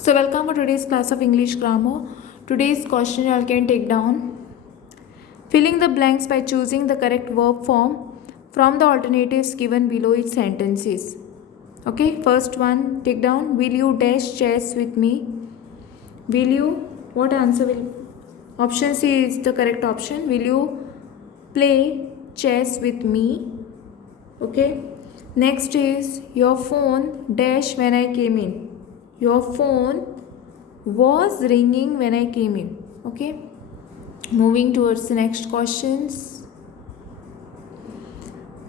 So welcome for today's class of English grammar. Today's question you all can take down. Filling the blanks by choosing the correct verb form from the alternatives given below its sentences. Okay, first one, take down. Will you dash chess with me? Will you? What answer will? Option C is the correct option. Will you play chess with me? Okay. Next is your phone dash when I came in. Your phone was ringing when I came in. Okay. Moving towards the next questions.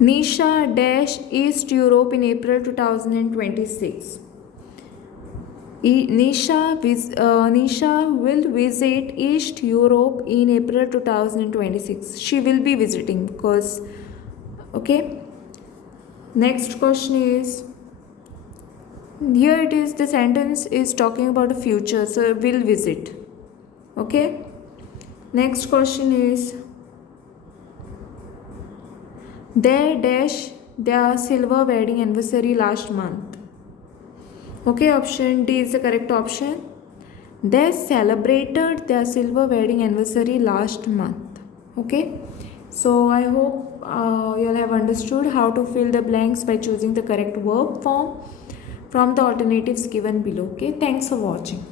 Nisha dash East Europe in April 2026. Nisha will visit East Europe in April 2026. She will be visiting because, okay. Next question is, here it is, the sentence is talking about the future, so will visit. Okay. Next question is, their dash their silver wedding anniversary last month. Okay, option D is the correct option. They celebrated their silver wedding anniversary last month. Okay, so I hope you all have understood how to fill the blanks by choosing the correct verb form from the alternatives given below. Okay, thanks for watching.